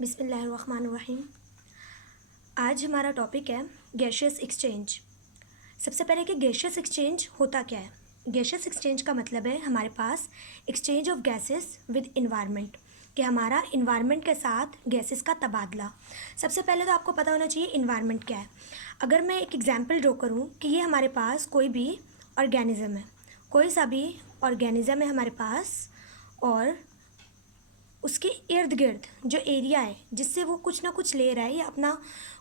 बिस्मिल्लाहिर्रहमानिर्रहीम। आज हमारा टॉपिक है गैशियस एक्सचेंज। सबसे पहले कि गैशियस एक्सचेंज होता क्या है। गैशियस एक्सचेंज का मतलब है हमारे पास exchange of gases with environment, कि हमारा इन्वायरमेंट के साथ गैसेस का तबादला। सबसे पहले तो आपको पता होना चाहिए इन्वायरमेंट क्या है। अगर मैं एक एग्जांपल ड्रॉ करूँ कि ये हमारे पास कोई भी ऑर्गेनिज़म है, कोई सा भी ऑर्गेनिज़म है हमारे पास, और उसके इर्द गिर्द जो एरिया है जिससे वो कुछ ना कुछ ले रहा है या अपना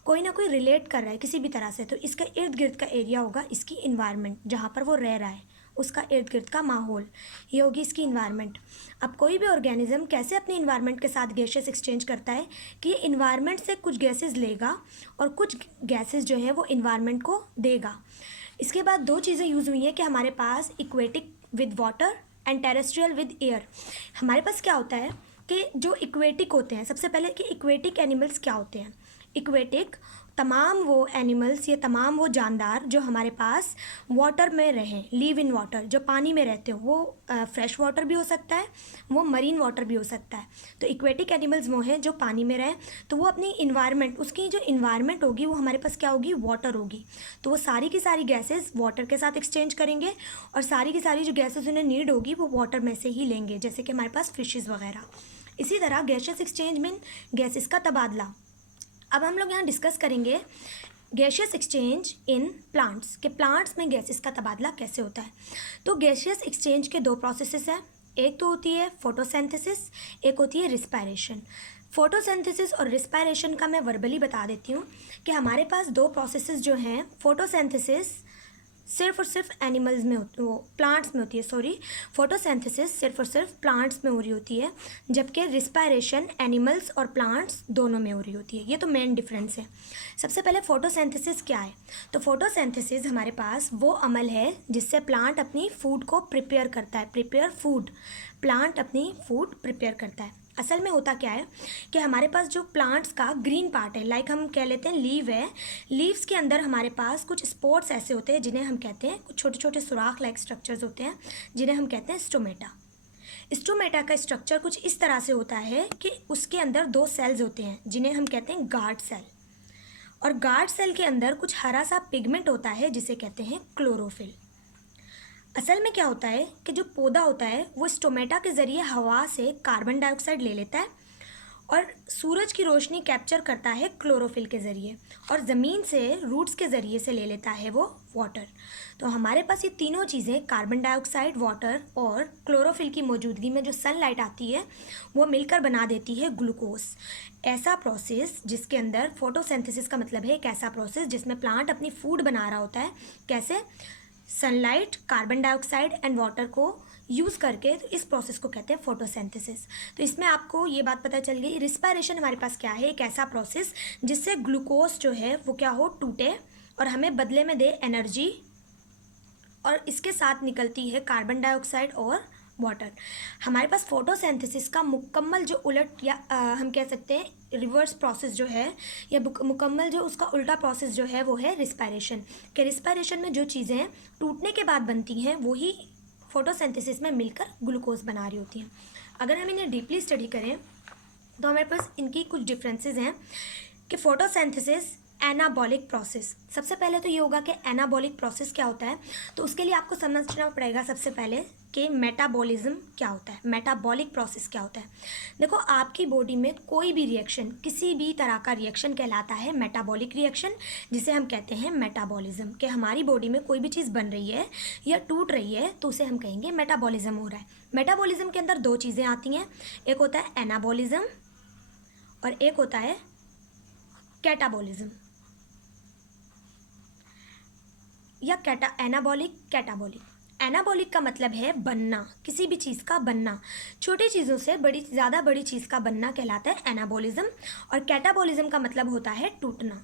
कोई ना कोई रिलेट कर रहा है किसी भी तरह से, तो इसका इर्द गिर्द का एरिया होगा इसकी इन्वायरमेंट, जहाँ पर वो रह रहा है उसका इर्द गिर्द का माहौल, ये होगी इसकी इन्वायरमेंट। अब कोई भी ऑर्गेनिज्म कैसे अपनी इन्वायरमेंट के साथ गैसेस एक्सचेंज करता है कि ये इन्वायरमेंट से कुछ गैसेस लेगा और कुछ गैसेस जो है वो इन्वायरमेंट को देगा। इसके बाद दो चीज़ें यूज़ हुई हैं कि हमारे पास aquatic with water and terrestrial with air. हमारे पास क्या होता है कि जो इक्वेटिक होते हैं, सबसे पहले कि इक्वेटिक एनिमल्स क्या होते हैं। इक्वेटिक तमाम वो एनिमल्स या तमाम वो जानदार जो हमारे पास वाटर में रहें, लीव इन वाटर, जो पानी में रहते हो, वो फ्रेश वाटर भी हो सकता है, वो मरीन वाटर भी हो सकता है। तो इक्वेटिक एनिमल्स वो हैं जो पानी में रहें, तो वो अपनी इन्वायरमेंट, उसकी जो इन्वायरमेंट होगी वो हमारे पास क्या होगी, वाटर होगी। तो वो सारी की सारी गैसेस वाटर के साथ एक्सचेंज करेंगे और सारी की सारी जो गैसेस उन्हें नीड होगी वो वाटर में से ही लेंगे, जैसे कि हमारे पास फिशेज़ वगैरह। इसी तरह गैशियस एक्सचेंज में गैसेस का तबादला। अब हम लोग यहाँ डिस्कस करेंगे गैशियस एक्सचेंज इन प्लांट्स, के प्लांट्स में गैसेस का तबादला कैसे होता है। तो गैशियस एक्सचेंज के दो प्रोसेसेस हैं, एक तो होती है फोटोसिंथेसिस, एक होती है रिस्पायरेशन। फोटोसिंथेसिस और रिस्पायरेशन का मैं वर्बली बता देती हूँ कि हमारे पास दो प्रोसेसेस जो हैं। फोटोसिंथेसिस सिर्फ और सिर्फ एनिमल्स में वो प्लांट्स में होती है, फोटोसिंथेसिस सिर्फ और सिर्फ प्लांट्स में हो रही होती है, जबकि रिस्पायरेशन एनिमल्स और प्लांट्स दोनों में हो रही होती है। ये तो मेन डिफरेंस है। सबसे पहले फोटोसिंथेसिस क्या है। तो फोटोसिंथेसिस हमारे पास वो अमल है जिससे प्लांट अपनी फूड को प्रिपेयर करता है, प्रिपेयर फूड, प्लांट अपनी फूड प्रिपेयर करता है। असल में होता क्या है कि हमारे पास जो प्लांट्स का ग्रीन पार्ट है, लाइक हम कह लेते हैं लीव है, लीव्स के अंदर हमारे पास कुछ स्पॉट्स ऐसे होते हैं जिन्हें हम कहते हैं, कुछ छोटे छोटे सुराख लाइक स्ट्रक्चर्स होते हैं जिन्हें हम कहते हैं स्टोमेटा। स्टोमेटा का स्ट्रक्चर कुछ इस तरह से होता है कि उसके अंदर दो सेल्स होते हैं जिन्हें हम कहते हैं गार्ड सेल, और गार्ड सेल के अंदर कुछ हरा सा पिगमेंट होता है जिसे कहते हैं क्लोरोफिल। असल में क्या होता है कि जो पौधा होता है वो स्टोमेटा के ज़रिए हवा से कार्बन डाइऑक्साइड ले लेता है और सूरज की रोशनी कैप्चर करता है क्लोरोफिल के ज़रिए, और ज़मीन से रूट्स के ज़रिए से ले लेता है वो वाटर। तो हमारे पास ये तीनों चीज़ें, कार्बन डाइऑक्साइड, वाटर और क्लोरोफिल की मौजूदगी में जो सनलाइट आती है वो मिलकर बना देती है ग्लूकोज। ऐसा प्रोसेस जिसके अंदर फोटोसिंथेसिस का मतलब है एक ऐसा प्रोसेस जिसमें प्लांट अपनी फूड बना रहा होता है। कैसे? Sunlight, carbon dioxide and water को यूज़ करके। तो इस प्रोसेस को कहते हैं फोटोसिंथेसिस। तो इसमें आपको ये बात पता चल गई। रिस्पायरेशन हमारे पास क्या है, एक ऐसा प्रोसेस जिससे ग्लूकोज जो है वो क्या हो, टूटे और हमें बदले में दे एनर्जी, और इसके साथ निकलती है कार्बन डाइऑक्साइड और वाटर। हमारे पास फोटोसिंथेसिस का मुकम्मल जो उलट या हम कह सकते हैं रिवर्स प्रोसेस जो है, या मुकम्मल जो उसका उल्टा प्रोसेस जो है वो है रिस्पायरेशन। कि रिस्पायरेशन में जो चीज़ें टूटने के बाद बनती हैं वही फोटोसिंथेसिस में मिलकर ग्लूकोज बना रही होती हैं। अगर हम इन्हें डीपली स्टडी करें तो हमारे पास इनकी कुछ डिफरेंसेस हैं कि फोटोसिंथेसिस एनाबॉलिक प्रोसेस। सबसे पहले तो ये होगा कि एनाबॉलिक प्रोसेस क्या होता है, तो उसके लिए आपको समझना पड़ेगा सबसे पहले कि मेटाबॉलिज्म क्या होता है, मेटाबॉलिक प्रोसेस क्या होता है। देखो, आपकी बॉडी में कोई भी रिएक्शन, किसी भी तरह का रिएक्शन कहलाता है मेटाबॉलिक रिएक्शन, जिसे हम कहते हैं मेटाबॉलिज्म। कि हमारी बॉडी में कोई भी चीज़ बन रही है या टूट रही है तो उसे हम कहेंगे मेटाबॉलिज्म हो रहा है। मेटाबॉलिज्म के अंदर दो चीज़ें आती हैं, एक होता है एनाबॉलिज्म और एक होता है कैटाबॉलिज्म, या एनाबॉलिक, कैटाबॉलिक। एनाबॉलिक का मतलब है बनना, किसी भी चीज़ का बनना, छोटी चीज़ों से ज़्यादा बड़ी चीज़ का बनना कहलाता है एनाबॉलिज्म। और कैटाबॉलिज्म का मतलब होता है टूटना।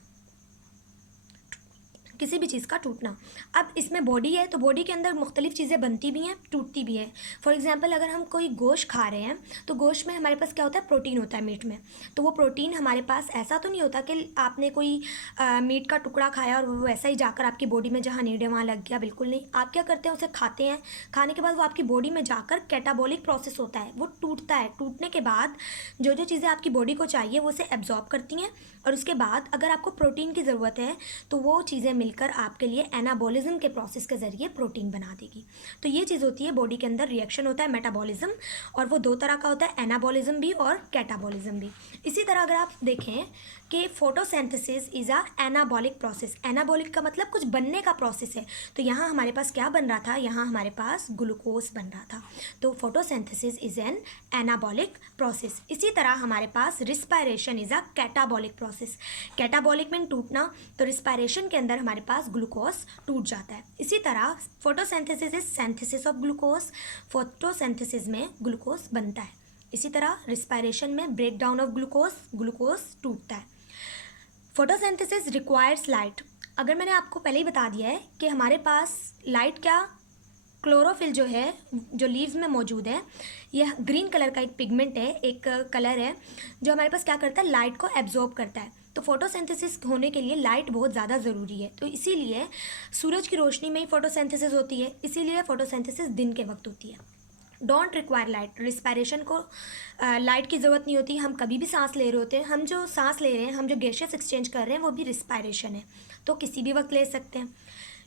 किसी भी चीज़ का टूटना। अब इसमें बॉडी है तो बॉडी के अंदर मुख्तलिफ़ चीज़ें बनती भी हैं, टूटती भी है। फॉर एग्जांपल अगर हम कोई गोश्त खा रहे हैं तो गोश्त में हमारे पास क्या होता है, प्रोटीन होता है मीट में। तो वो प्रोटीन हमारे पास ऐसा तो नहीं होता कि आपने कोई मीट का टुकड़ा खाया और वो वैसा ही जाकर आपकी बॉडी में जहाँ नीड है वहाँ लग गया, बिल्कुल नहीं। आप क्या करते हैं, उसे खाते हैं, खाने के बाद वो आपकी बॉडी में जाकर कैटाबॉलिक प्रोसेस होता है, वो टूटता है। टूटने के बाद जो जो चीज़ें आपकी बॉडी को चाहिए वो उसे एब्जॉर्ब करती हैं, और उसके बाद अगर आपको प्रोटीन की ज़रूरत है तो वो चीज़ें मिलकर आपके लिए एनाबॉलिज्म के प्रोसेस के ज़रिए प्रोटीन बना देगी। तो ये चीज़ होती है, बॉडी के अंदर रिएक्शन होता है मेटाबॉलिज्म, और वो दो तरह का होता है, एनाबॉलिज्म भी और कैटाबॉलिज्म भी। इसी तरह अगर आप देखें कि photosynthesis is a anabolic process. Anabolic का मतलब कुछ बनने का प्रोसेस है। तो यहाँ हमारे पास क्या बन रहा था, यहाँ हमारे पास ग्लूकोज बन रहा था। तो photosynthesis is an anabolic process. इसी तरह हमारे पास respiration is a catabolic process. Catabolic में टूटना, तो रिस्पायरेशन के अंदर हमारे पास ग्लूकोज टूट जाता है। इसी तरह photosynthesis is synthesis of glucose. Photosynthesis में ग्लूकोज बनता है। इसी तरह रिस्पायरेशन में break down of glucose, glucose टूटता है। Photosynthesis requires light. अगर मैंने आपको पहले ही बता दिया है कि हमारे पास लाइट क्या, क्लोरोफिल जो है, जो लीव्स में मौजूद है, यह ग्रीन कलर का एक पिगमेंट है, एक कलर है जो हमारे पास क्या करता है, लाइट को एब्जॉर्ब करता है। तो फोटोसिंथेसिस होने के लिए लाइट बहुत ज़्यादा ज़रूरी है। तो इसीलिए सूरज की रोशनी में ही फोटोसिंथेसिस होती है, इसीलिए फोटोसिंथेसिस दिन के वक्त होती है। Don't require light. रिस्पायरेशन को लाइट की ज़रूरत नहीं होती, हम कभी भी सांस ले रहे होते हैं। हम जो सांस ले रहे हैं, हम जो गैसेस एक्सचेंज कर रहे हैं, वो भी रिस्पायरेशन है, तो किसी भी वक्त ले सकते हैं।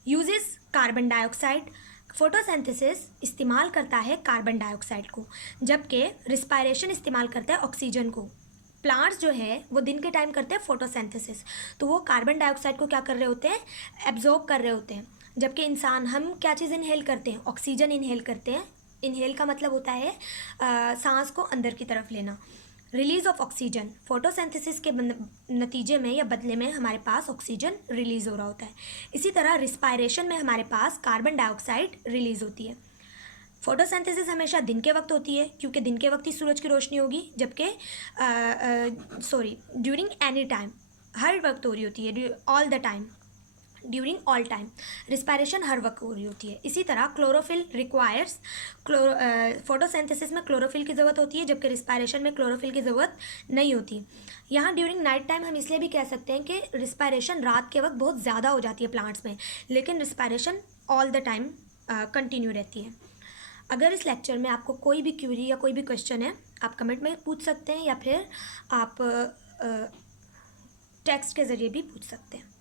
Uses carbon dioxide. फोटोसिंथेसिस इस्तेमाल करता है कार्बन डाइऑक्साइड को, जबकि रिस्पायरेशन इस्तेमाल करता है ऑक्सीजन को। प्लांट्स जो है वो दिन के टाइम करते हैं फोटोसिंथेसिस, तो वो कार्बन डाइऑक्साइड को क्या कर रहे होते हैं, एब्जॉर्ब कर रहे होते हैं। जबकि इंसान, हम क्या चीज़ इनहेल करते हैं, ऑक्सीजन इनहेल करते हैं। इनहेल का मतलब होता है सांस को अंदर की तरफ लेना। रिलीज ऑफ ऑक्सीजन, फोटोसिंथेसिस के नतीजे में या बदले में हमारे पास ऑक्सीजन रिलीज़ हो रहा होता है। इसी तरह रिस्पायरेशन में हमारे पास कार्बन डाइऑक्साइड रिलीज़ होती है। फोटोसिंथेसिस हमेशा दिन के वक्त होती है, क्योंकि दिन के वक्त ही सूरज की रोशनी होगी, जबकि ड्यूरिंग एनी टाइम, हर वक्त हो रही होती है, all the time, during all time. Respiration हर वक्त हो रही होती है। इसी तरह क्लोरोफिल रिक्वायर्स, फोटोसिंथेसिस में क्लोरोफिल की ज़रूरत होती है, जबकि रिस्पायरेशन में क्लोरोफिल की ज़रूरत नहीं होती। यहाँ ड्यूरिंग नाइट टाइम हम इसलिए भी कह सकते हैं कि रिस्पायरेशन रात के वक्त बहुत ज़्यादा हो जाती है प्लांट्स में, लेकिन respiration all the time continue रहती है। अगर इस लेक्चर में आपको कोई भी क्यूरी या कोई भी क्वेश्चन है, आप कमेंट में पूछ सकते हैं, या फिर आप टेक्स्ट के ज़रिए भी पूछ सकते हैं।